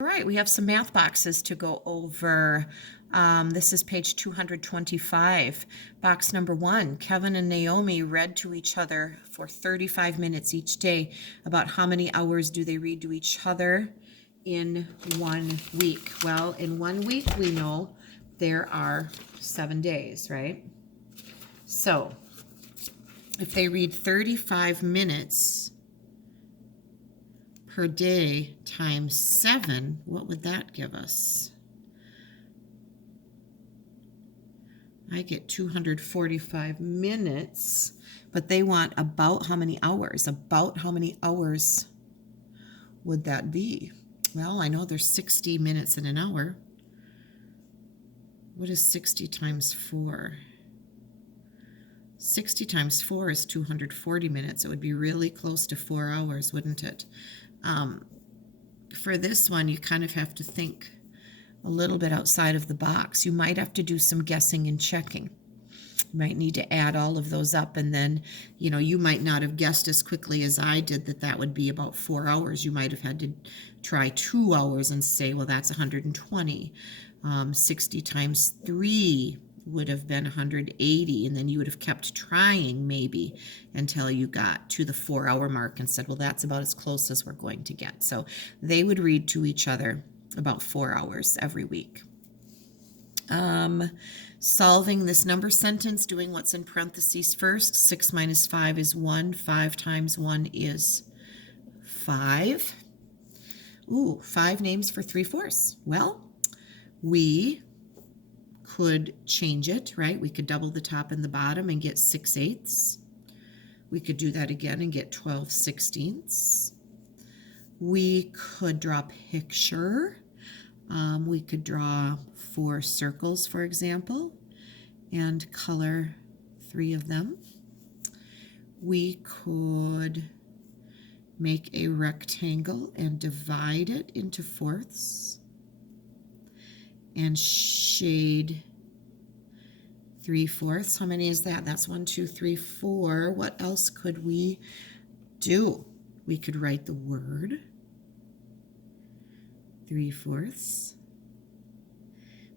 All right, we have some math boxes to go over. This is page 225. Box number 1, Kevin and Naomi read to each other for 35 minutes each day. About how many hours do they read to each other in 1 week? Well, in 1 week, we know there are 7 days, right? So, if they read 35 minutes per day times 7, what would that give us? I get 245 minutes, but they want about how many hours? About how many hours would that be? Well, I know there's 60 minutes in an hour. What is 60 times 4? 60 times 4 is 240 minutes. It would be really close to 4 hours, wouldn't it? For this one, you kind of have to think a little bit outside of the box. You might have to do some guessing and checking. You might need to add all of those up, and then, you might not have guessed as quickly as I did that would be about 4 hours. You might have had to try 2 hours and say, well, that's 120. 60 times 3 would have been 180, and then you would have kept trying maybe until you got to the 4-hour mark and said, well, that's about as close as we're going to get. So they would read to each other about 4 hours every week. Solving this number sentence, doing what's in parentheses first. 6 minus 5 is 1. 5 times 1 is 5. Ooh, 5 names for 3/4. Well, we could change it, right? We could double the top and the bottom and get 6/8. We could do that again and get 12/16. We could draw a picture. We could draw 4 circles, for example, and color 3 of them. We could make a rectangle and divide it into fourths and shade 3/4. How many is that? That's 1, 2, 3, 4. What else could we do? We could write the word 3/4.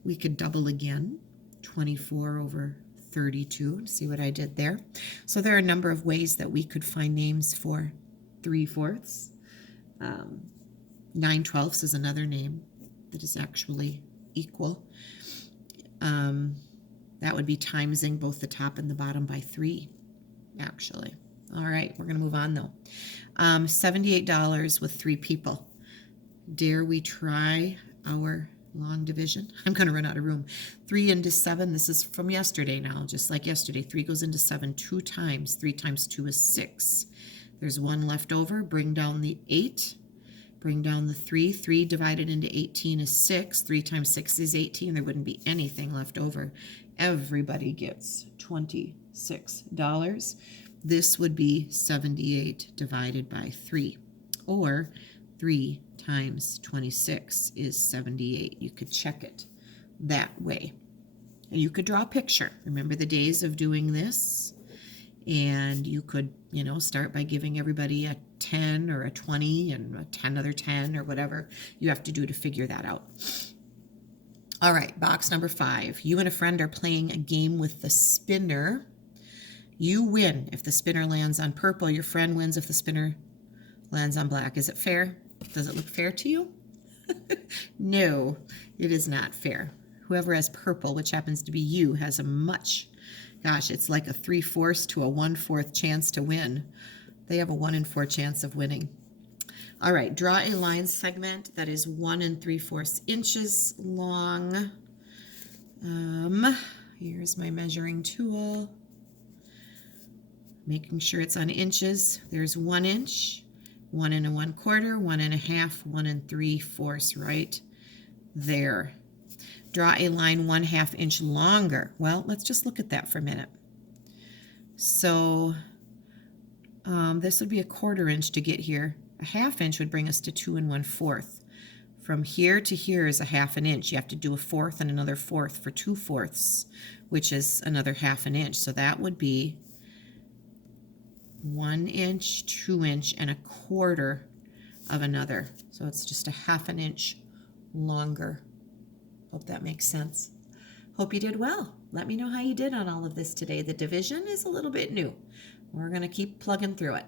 We could double again, 24 over 32. See what I did there? So there are a number of ways that we could find names for 3/4. 9/12 is another name that is actually equal. That would be timesing both the top and the bottom by 3, actually. All right, we're going to move on, though. $78 with 3 people. Dare we try our long division? I'm going to run out of room. 3 into 7, this is from yesterday now, just like yesterday. 3 goes into 7 2 times. 3 times 2 is 6. There's 1 left over. Bring down the 8. Bring down the 3. 3 divided into 18 is 6. 3 times 6 is 18. There wouldn't be anything left over. Everybody gets $26. This would be 78 divided by 3. Or 3 times 26 is 78. You could check it that way. And you could draw a picture. Remember the days of doing this? And you could, start by giving everybody a 10 or a 20 and another 10 or whatever you have to do to figure that out. All right, box number 5. You and a friend are playing a game with the spinner. You win if the spinner lands on purple. Your friend wins if the spinner lands on black. Is it fair? Does it look fair to you? No, it is not fair. Whoever has purple, which happens to be you, has a it's like a 3/4 to a 1/4 chance to win. They have a 1 in 4 chance of winning. All right, draw a line segment that is 1 3/4 inches long. Here's my measuring tool. Making sure it's on inches. There's 1 inch, 1 1/4, 1 1/2, 1 3/4 right there. Draw a line 1/2 inch longer. Well, let's just look at that for a minute. So this would be a 1/4 inch to get here. A 1/2 inch would bring us to 2 1/4. From here to here is a 1/2 inch. You have to do a 1/4 and another 1/4 for 2/4, which is another 1/2 inch. So that would be 1 inch, 2 inch, and a 1/4 of another. So it's just a 1/2 inch longer. Hope that makes sense. Hope you did well. Let me know how you did on all of this today. The division is a little bit new. We're going to keep plugging through it.